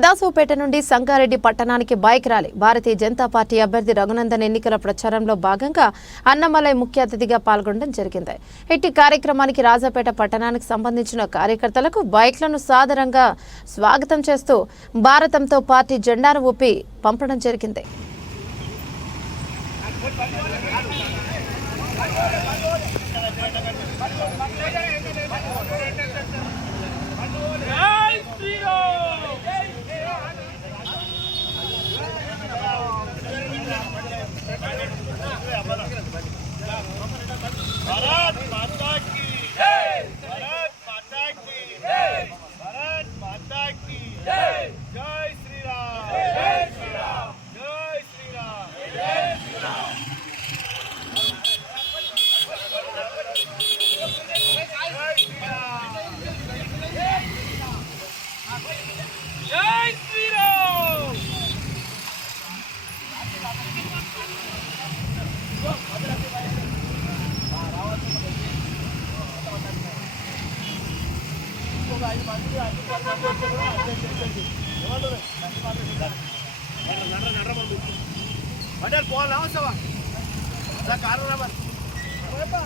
సదాశివపేట నుండి సంగారెడ్డి పట్టణానికి bike rally Bharatiya Janata party అభ్యర్థి రఘునందన్ ఎన్నికల ప్రచారంలో భాగంగా అన్నమలై ముఖ్య అతిథిగా పాల్గొనడం జరిగింది. ఇట్టి కార్యక్రమానికి రాజాపేట పట్టణానికి సంబంధించిన కార్యకర్తలకు బైక్లను సాదరంగా స్వాగతం చేస్తూ భారతంతో పార్టీ జెండాను ఊపి పంపడం జరిగింది. भारत माता की जय, भारत माता की जय, भारत माता की जय, जय श्री राम, जय श्री राम, जय श्री राम, जय श्री राम, जय Shri Ram. Padahal pola apa? Sekarang apa? Apa?